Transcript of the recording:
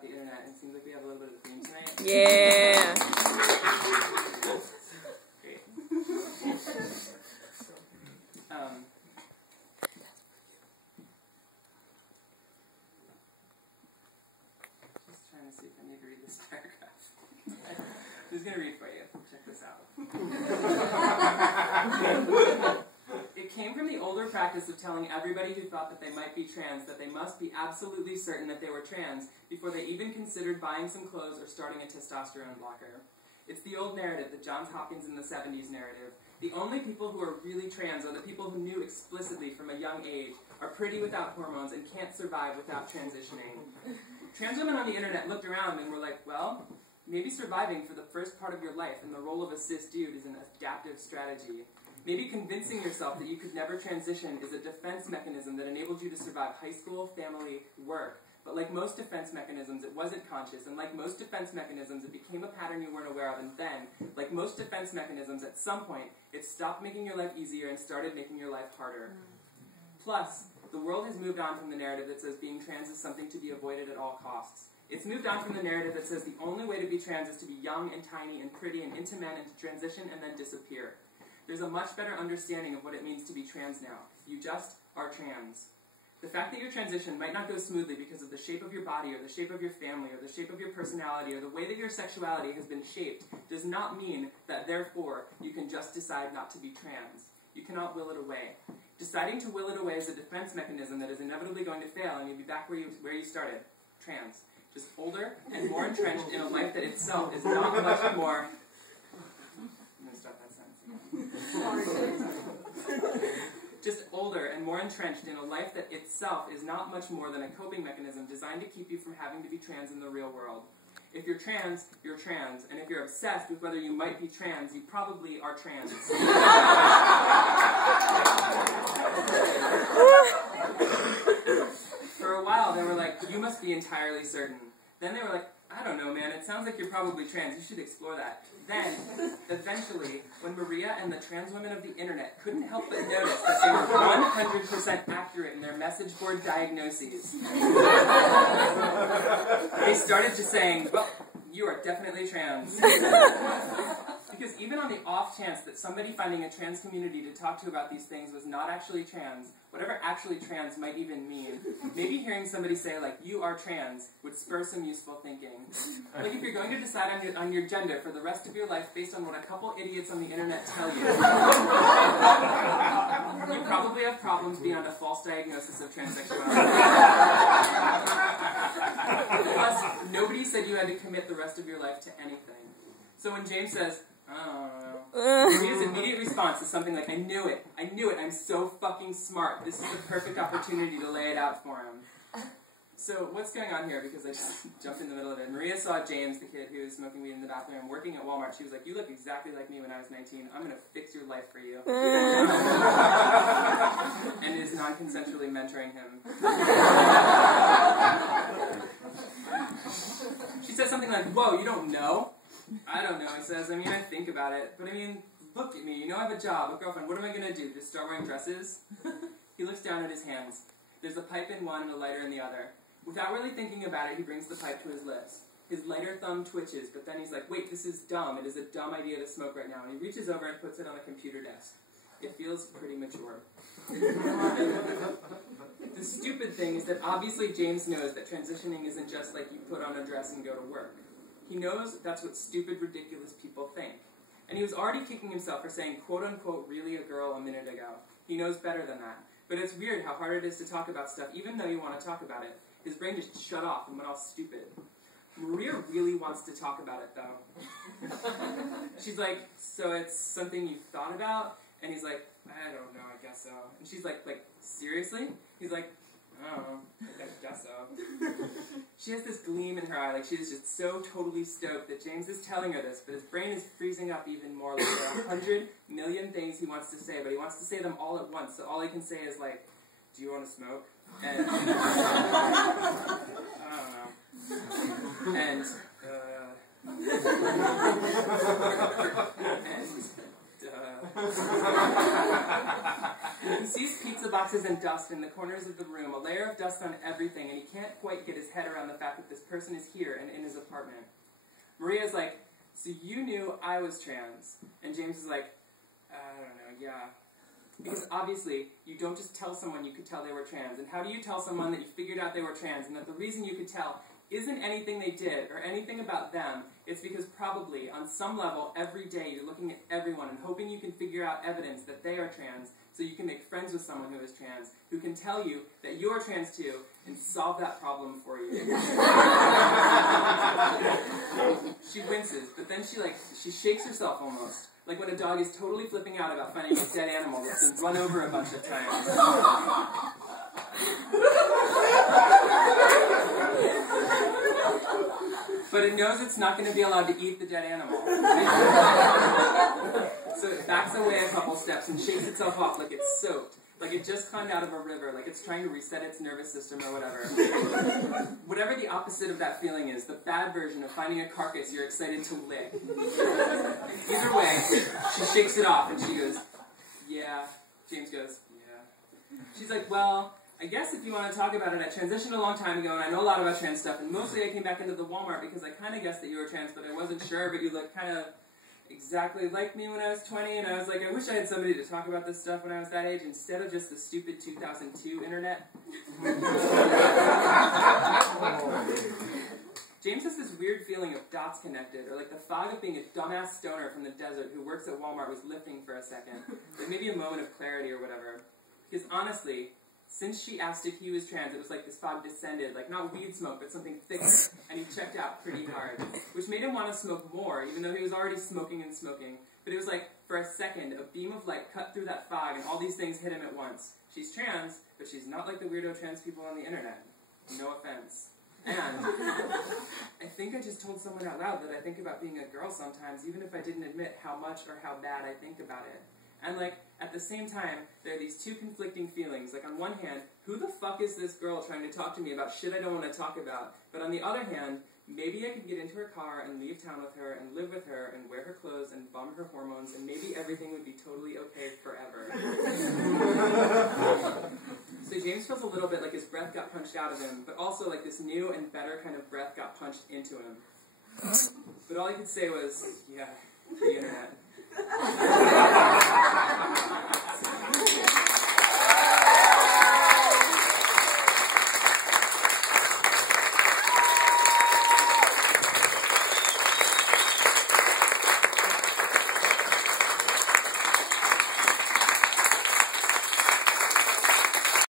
about the internet, and it seems like we have a little bit of a theme tonight. Yeah. Great. Just trying to see if I need to read this paragraph. I'm just going to read for you. Check this out. It came from the older practice of telling everybody who thought that they might be trans that they must be absolutely certain that they were trans before they even considered buying some clothes or starting a testosterone blocker. It's the old narrative, the Johns Hopkins in the 70s narrative. The only people who are really trans are the people who knew explicitly from a young age, are pretty without hormones, and can't survive without transitioning. Trans women on the internet looked around and were like, well, maybe surviving for the first part of your life in the role of a cis dude is an adaptive strategy. Maybe convincing yourself that you could never transition is a defense mechanism that enabled you to survive high school, family, work. But like most defense mechanisms, it wasn't conscious, and like most defense mechanisms, it became a pattern you weren't aware of, and then, like most defense mechanisms, at some point, it stopped making your life easier and started making your life harder. Plus, the world has moved on from the narrative that says being trans is something to be avoided at all costs. It's moved on from the narrative that says the only way to be trans is to be young and tiny and pretty and into men and to transition and then disappear. There's a much better understanding of what it means to be trans now. You just are trans. The fact that your transition might not go smoothly because of the shape of your body or the shape of your family or the shape of your personality or the way that your sexuality has been shaped does not mean that, therefore, you can just decide not to be trans. You cannot will it away. Deciding to will it away is a defense mechanism that is inevitably going to fail, and you'll be back where you started. Trans. Just older and more entrenched in a life that itself is not much more... I'm going to start that sentence again. Just older and more entrenched in a life that itself is not much more than a coping mechanism designed to keep you from having to be trans in the real world. If you're trans, you're trans. And if you're obsessed with whether you might be trans, you probably are trans. For a while, they were like, you must be entirely certain. Then they were like, I don't know, man, it sounds like you're probably trans. You should explore that. Then, eventually, when Maria and the trans women of the internet couldn't help but notice that they were 100% accurate in their message board diagnoses, they started just saying, well, you are definitely trans. Because even on the off chance that somebody finding a trans community to talk to about these things was not actually trans, whatever actually trans might even mean, maybe hearing somebody say, like, you are trans, would spur some useful thinking. Like, if you're going to decide on your gender for the rest of your life based on what a couple idiots on the internet tell you, you probably have problems beyond a false diagnosis of transsexuality. Plus, nobody said you had to commit the rest of your life to anything. So when James says, I don't know, Maria's immediate response is something like, I knew it, I'm so fucking smart, this is the perfect opportunity to lay it out for him. So what's going on here, because I just jumped in the middle of it. Maria saw James, the kid who was smoking weed in the bathroom, working at Walmart. She was like, you look exactly like me when I was 19, I'm going to fix your life for you. And is non-consensually mentoring him. She says something like, whoa, you don't know? I don't know, he says. I mean, I think about it. But I mean, look at me. You know I have a job, a girlfriend. What am I going to do? Just start wearing dresses? He looks down at his hands. There's a pipe in one and a lighter in the other. Without really thinking about it, he brings the pipe to his lips. His lighter thumb twitches, but then he's like, wait, this is dumb. It is a dumb idea to smoke right now. And he reaches over and puts it on the computer desk. It feels pretty mature. The stupid thing is that obviously James knows that transitioning isn't just like you put on a dress and go to work. He knows that's what stupid, ridiculous people think. And he was already kicking himself for saying, quote-unquote, really a girl a minute ago. He knows better than that. But it's weird how hard it is to talk about stuff, even though you want to talk about it. His brain just shut off and went all stupid. Maria really wants to talk about it, though. She's like, so it's something you've thought about? And he's like, I don't know, I guess so. And she's like, seriously? He's like, oh, I guess so. She has this gleam in her eye, like she's just so totally stoked that James is telling her this, but his brain is freezing up even more. Like there are 100 million things he wants to say, but he wants to say them all at once, so all he can say is like, do you want to smoke? And, I don't know. And, he sees pizza boxes and dust in the corners of the room, a layer of dust on everything, and he can't quite get his head around the fact that this person is here and in his apartment. Maria's like, so you knew I was trans? And James is like, I don't know, yeah. Because obviously, you don't just tell someone you could tell they were trans. And how do you tell someone that you figured out they were trans and that the reason you could tell isn't anything they did or anything about them? It's because probably, on some level, every day you're looking at everyone and hoping you can figure out evidence that they are trans so you can make friends with someone who is trans, who can tell you that you're trans too and solve that problem for you. She winces, but then she shakes herself almost. Like when a dog is totally flipping out about finding a dead animal that's been run over a bunch of times. But it knows it's not going to be allowed to eat the dead animal. So it backs away a couple steps and shakes itself off like it's soaked. Like it just climbed out of a river, like it's trying to reset its nervous system or whatever. Whatever the opposite of that feeling is, the bad version of finding a carcass you're excited to lick. Either way, she shakes it off and she goes, yeah. James goes, yeah. She's like, well, I guess if you want to talk about it, I transitioned a long time ago and I know a lot about trans stuff, and mostly I came back into the Walmart because I kind of guessed that you were trans, but I wasn't sure, but you look kind of exactly like me when I was 20, and I was like, I wish I had somebody to talk about this stuff when I was that age instead of just the stupid 2002 internet. James has this weird feeling of dots connected, or like the fog of being a dumbass stoner from the desert who works at Walmart was lifting for a second. Like maybe a moment of clarity or whatever. Because honestly, since she asked if he was trans, it was like this fog descended, like not weed smoke, but something thicker, and he checked out pretty hard, which made him want to smoke more, even though he was already smoking and smoking. But it was like, for a second, a beam of light cut through that fog, and all these things hit him at once. She's trans, but she's not like the weirdo trans people on the internet. No offense. And I think I just told someone out loud that I think about being a girl sometimes, even if I didn't admit how much or how bad I think about it. And like, at the same time, there are these two conflicting feelings. Like on one hand, who the fuck is this girl trying to talk to me about shit I don't want to talk about? But on the other hand, maybe I could get into her car and leave town with her and live with her and wear her clothes and bum her hormones and maybe everything would be totally okay forever. So James feels a little bit like his breath got punched out of him, but also like this new and better kind of breath got punched into him. But all he could say was, yeah, the internet.